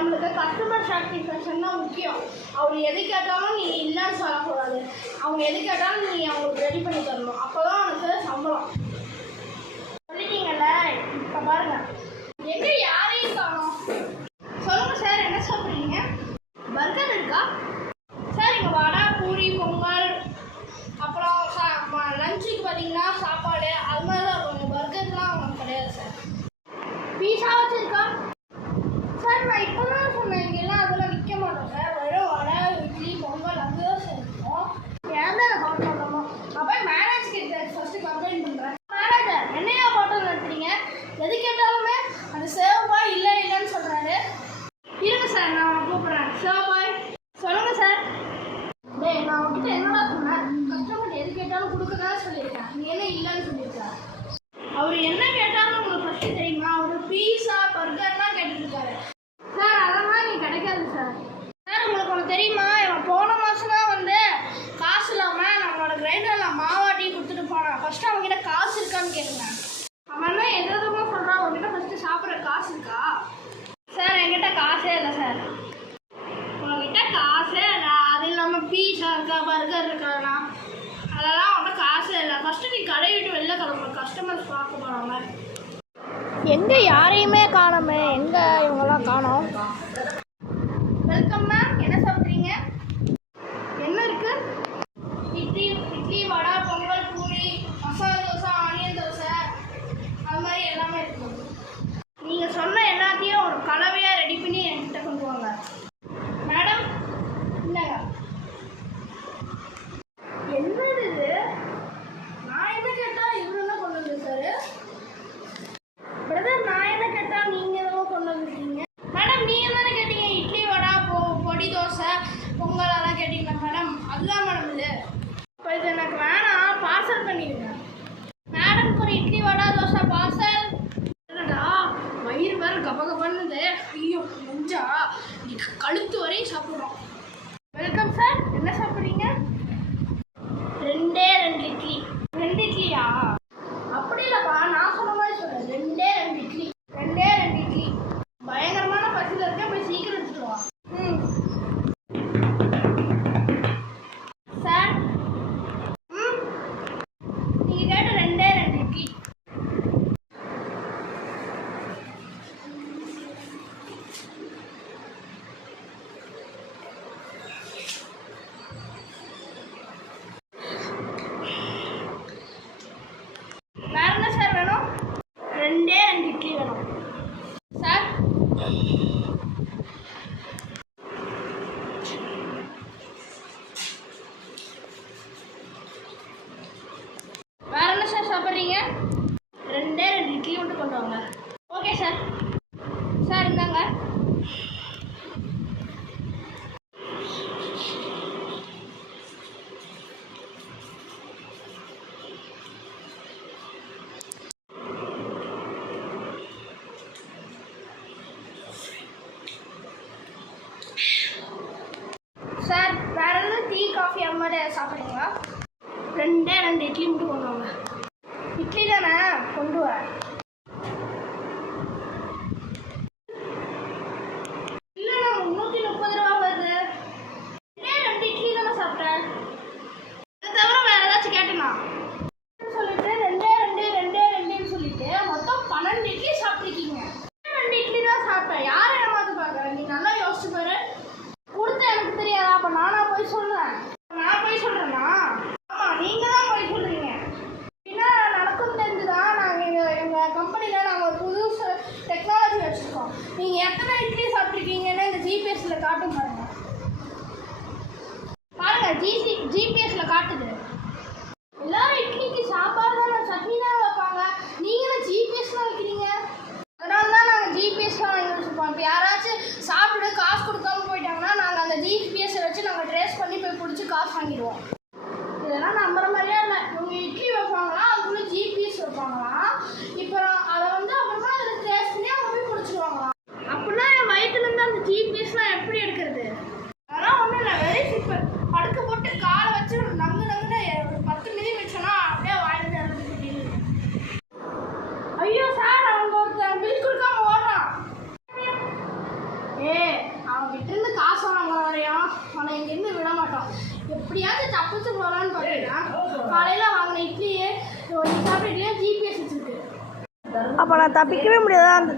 நம்மளுக்கு customer satisfaction தான் முக்கியம். அவர் எது கேட்டாலும் நீ இல்லைன்னு சொல்லக்கூடாது. அவங்க எது கேட்டாலும் நீ அவங்களுக்கு ரெடி பண்ணி தரணும். அப்போ தான் அவனுக்கு சம்பளம். சொல்லிட்டீங்கல்ல, இப்போ பாருங்க எங்கே யாரையும் காணோம். சொல்லுங்கள் சார், என்ன சாப்பிட்றீங்க? பர்கர் இருக்கா சார்? இங்கே வடை, பூரி, பொங்கல், அப்புறம் லஞ்சுக்கு பார்த்தீங்கன்னா சாப்பாடு அது மாதிரி தான் இருக்கும். பர்கர்லாம் அவங்க கிடையாது சார். பீஸா வச்சுருக்கா சார்? நான் இப்போ தான் சொன்னேன், இங்கெல்லாம் அதெல்லாம் விற்க மாட்டோம் சார். வெறும் வடை, இட்லி, பொங்கல் அதுதான் சார் இருக்கும். ஏன் தான் ஹோட்டல் பண்ணணும்? அப்போ மேனேஜ் கிட்ட ஃபஸ்ட்டு கம்ப்ளைண்ட் பண்ணுறேன். மேனேஜர் என்னையா ஹோட்டல் நடத்துறீங்க? எது கேட்டாலுமே அந்த சேவ் பாய் இல்லை இல்லைன்னு சொல்கிறாரு. இருங்க சார், நான் அவனை கூப்பிட்றேன். சேவ் பாய் சொல்லுங்கள் சார். டேய், நான் அவங்ககிட்ட என்னடா சொன்னேன்? கஸ்டமர் எது கேட்டாலும் கொடுக்க தான் சொல்லியிருக்கேன். நீ என்ன இல்லைன்னு சொல்லியிருக்காரு. அவர் என்ன கேட்டாலும் உங்களுக்கு ஃபஸ்ட்டு தெரியுமா? அவர் பீஸா பர்கர்லாம் கேட்டுருக்காரு சார். அதெல்லாம் நீ கிடைக்காது சார். சார் உங்களுக்கு ஒன்று தெரியுமா? இவன் போன மாதம் தான் வந்து காசு இல்லாமல் நம்மளோட கிரைண்டரில் மாவாட்டி கொடுத்துட்டு போனான். ஃபஸ்ட்டு அவங்ககிட்ட காசு இருக்கான்னு கேளுங்க. அவன் தான் எதுவும் சொல்கிறான். அவங்ககிட்ட ஃபஸ்ட்டு சாப்பிட்ற காசு இருக்கா? சார் என்கிட்ட காசே இல்லை சார். உங்ககிட்ட காசே இல்லை. அது இல்லாமல் பீஸா இருக்கா, பர்கர் இருக்காண்ணா, அதெல்லாம் அவன்கிட்ட காசே இல்லை. ஃபஸ்ட்டு நீ கடை விட்டு வெளில கிளம்பு, கஸ்டமர்ஸ் பார்க்க போகிறாங்க. எங்கே யாரையுமே காணோமே? எங்கே இவங்கெல்லாம் காணோம்? வெல்கம் மேம், என்ன சாப்பிட்றீங்க? என்ன இருக்கு? இட்லி, வடை, பொங்கல், பூரி, மசாலா தோசை, ஆனியன் தோசை, அது மாதிரி எல்லாமே இருக்குது. நீங்கள் சொன்ன எல்லாத்தையும் ஒரு கலவையாக ரெடி பண்ணி என்கிட்ட கொண்டு வாங்க. மேடம் இல்லைங்க. என்னது இது? நான் என்ன கேட்டால் இவரு தான் கொண்டு வந்துருக்காரு. பிரதர், நான் என்ன கேட்டால் நீங்கள் எதுவும் கொண்டு வந்துருக்கீங்க. மேடம் நீங்கள் தானே கேட்டீங்க இட்லி, வடை, பொடி தோசை, பொங்கல் அதெல்லாம் கேட்டீங்களா மேடம்? அதுதான் மேடம் இது. இப்போ இது எனக்கு வேணாம், பார்சல் பண்ணிடுங்க. மேடம்க்கு ஒரு இட்லி, வடை, தோசை பார்சல். என்னடா வயிறு வேறு கபகபன்னுது. ஐயோ நெஞ்சா கழுத்து வரையும் சாப்பிட்றோம். வெல்கம் சார், என்ன சாப்பிட்றீங்க? 2 இட்லி. 2 இட்லியா? அப்படி இல்லைப்பா, நான் சொன்ன மாதிரி சொல்கிறேன். 2 இட்லி. 2 இட்லி. பயங்கரமான பசியில் இருக்க, போய் சீக்கிரம் எடுத்துட்டு வா. சார் நீங்கள் கேட்ட 2 இட்லி. வேறு என்ன சார் வேணும்? 2 இட்லி வேணும் சார். வேறு என்ன சார் சாப்பிட்றீங்க? 2 இட்லி மட்டும் கொண்டு வாங்க. Okay sir. சார் இந்தாங்க. சார் வேறு எதுவும் டீ, காஃபி அந்த மாதிரி சாப்பிட்றீங்களா? 2 இட்லி மட்டும் கொண்டு வாங்க. இட்லி தானே, கொண்டு வர. இல்லைண்ணா 330 ரூபா வருது. 2 இட்லி தானே சாப்பிட்டேன். அதை தவிர வேறு ஏதாச்சும் கேட்டேண்ணா சொல்லிட்டு 2 சொல்லிட்டு மொத்தம் 12 இட்லி சாப்பிட்ருக்கீங்க. 2 இட்லி தான் சாப்பிட்டேன். யாரை ஏமாற்ற பார்க்குறேன்? நீ நல்லா யோசிச்சு பாரு. கொடுத்த எனக்கு தெரியாதா? அப்போ நானா போய் சொல்கிறேன்? நான் போய் சொல்கிறேன்னா? ஆமாம், நீங்கள் தான் போய் சொல்கிறீங்க. என்ன நடக்கும் தெரிஞ்சுதான் நாங்கள் எங்கள் கம்பெனியில் நாங்கள் ஒரு புது டெக்னாலஜி வச்சுருக்கோம். நீங்கள் எத்தனை இட்லி சாப்பிட்ருக்கீங்கன்னு இந்த ஜிபிஎஸ்சில் காட்டும் பாருங்கள். ஜிபிஎஸ்சில் காட்டுது. எல்லாரும் இட்லிக்கு சாப்பாடு தான், சட்னி தான் வைப்பாங்க. நீங்களும் ஜிபிஎஸ்லாம் வைக்கிறீங்க. அதனால தான் நாங்கள் ஜிபிஎஸ்லாம் வாங்கி வச்சுருப்போம். இப்போ யாராச்சும் சாப்பிட்டு காசு கொடுக்காம போயிட்டாங்கன்னா நாங்கள் அந்த ஜிபிஎஸ்ஸை வச்சு நாங்கள் ட்ரேஸ் பண்ணி போய் பிடிச்சி காசு வாங்கிடுவோம். இதெல்லாம் நம்புற மாதிரியே இல்லை. இவங்க இட்லி வைப்பாங்களா, அதுக்குள்ளே ஜிபிஎஸ் வைப்பாங்களாம். இப்போ அதை வந்து அப்புறமா அதில் ட்ரேஸ் பண்ணி அவங்க போய் பிடிச்சிடுவாங்களாம். அப்படின்னா என் வயிற்றுலேருந்து அந்த ஜிபிஎஸ்லாம் எப்படி எடுக்கிறது? அதெல்லாம் ஒன்றும் இல்லை, வெரி சிம்பிள். படுக்க போட்டு காலை வச்சு ஒரு நங்குன்னு ஒரு 10 மிதி வச்சோன்னா அப்படியே வாயிலிருந்து இறந்து. ஐயோ சார், அவங்க ஒருத்தர் பில் கொடுக்காம ஓடுறான். ஏ அவன்கிட்ட இருந்து காசு வாங்குற வரையும் அவனை இங்கேருந்து விட மாட்டோம். எப்படியாவது தப்பிச்சு போகலான்னு பார்த்தீங்கன்னா காலையில் வாங்கின இட்லியே சாப்பிட்டு இட்லியே ஜிபிஎஸ் வச்சுருக்கு. அப்போ நான் தப்பிக்கவே முடியாதா? அந்த